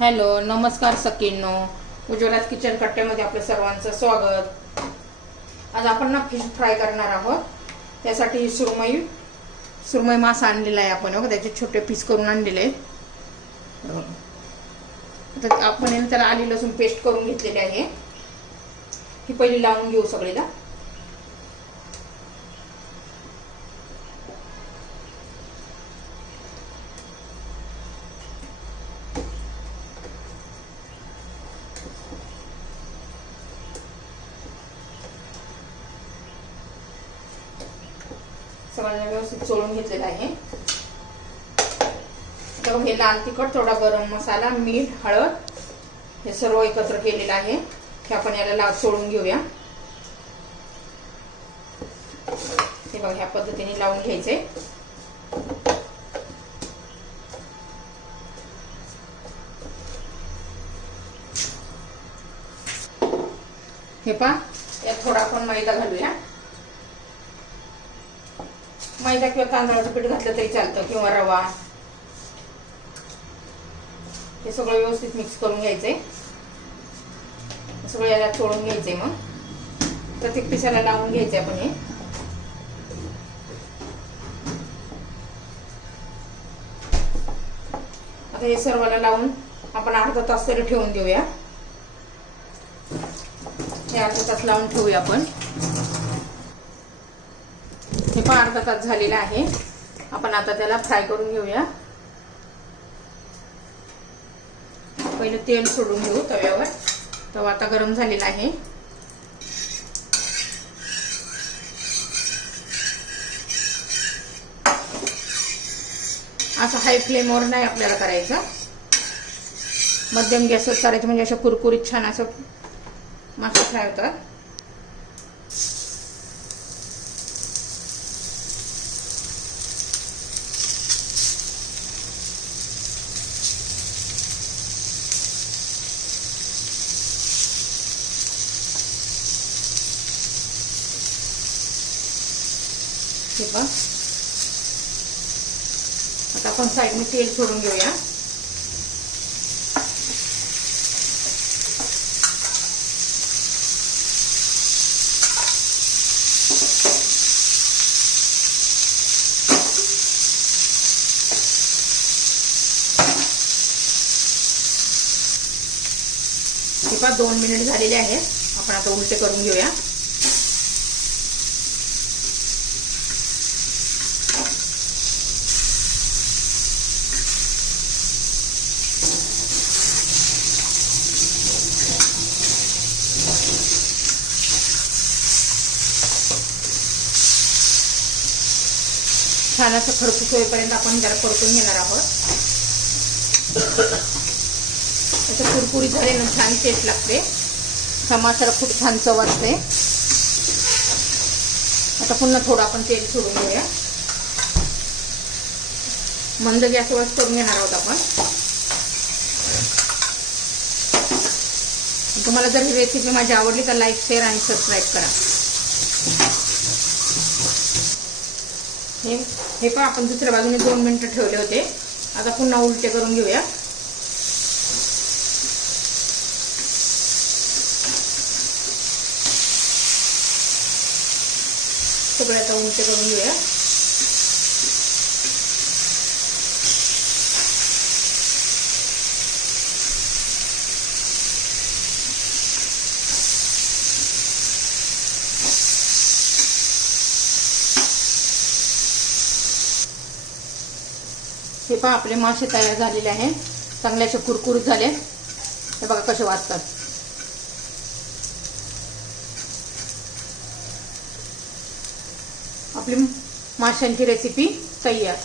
Hello नमस्कार सकीनो उज्ज्वलाच kitchen कट्ट्यामध्ये आपलं सर्वांचं स्वागत. आज आपण ना फिश फ्राय करणार आहोत. त्यासाठी सुरमई सुरमई मासा आणलेला आहे आपण. त्याचे छोटे पीस करून आणलेले. तर आपण त्याला आली लसूण पेस्ट करून घेतलेली आहे. ही पहिली लावून घेऊ सगळीला. सगळ्यांना व्यवस्थित चोळून घेतलेलं आहे. तर हे लाल तिखट थोडा गरम मसाला मीठ हळद हे सर्व एकत्र केलेलं आहे. हे आपण याला लाल चोळून घेऊया. हे बघा ह्या पद्धतीने लावून घ्यायचे. हे पा यात थोडा आपण मैदा घालूया. मैदा किंवा तांदळाचं पीठ घातलं तरी चालतं किंवा रवा. हे सगळं व्यवस्थित मिक्स करून घ्यायचंय. सगळं याला चोळून घ्यायचंय मग. प्रत्येक पिसाला लावून घ्यायचंय आपण हे. आता हे सर्वाला लावून आपण अर्धा तास तरी ठेवून देऊया. हे अर्धा तास लावून ठेवूया आपण. हे पण अर्धा तास झालेला आहे. आपण आता त्याला फ्राय करून घेऊया. पहिलं तेल सोडून घेऊ तव्यावर. तवा आता गरम झालेला आहे. असं हाय फ्लेमवर नाही आपल्याला करायचं. मध्यम गॅसवर करायचं म्हणजे असं कुरकुरीत छान असं मासे फ्राय होतात. हे पण आता आपण साईडने तेल सोडून घेऊया. हे दोन मिनिट झालेले आहेत. आपण आता उलटे करून घेऊया. छान असं खरपूस होईपर्यंत आपण जरा परतून घेणार आहोत. असं कुरकुरीत झाले ना छान टेस्ट लागते. समासाला खूप छान चव असते. आता पुन्हा थोडं आपण तेल सोडून घेऊया. मंद गॅसवर करून घेणार आहोत आपण. तुम्हाला जर ही रेसिपी माझी आवडली तर लाईक शेअर आणि सबस्क्राईब करा. हे हे पण आपण दुसऱ्या बाजूने दोन मिनटं ठेवले होते. आता पुन्हा उलटे करून घेऊया. सगळे आता उलटे करून घेऊया. हे पहा आपले मासे तयार झालेले आहे. चांगले असे कुरकुरीत झाले. हे बघा कसे वाचतात आपली माशांची रेसिपी तयार.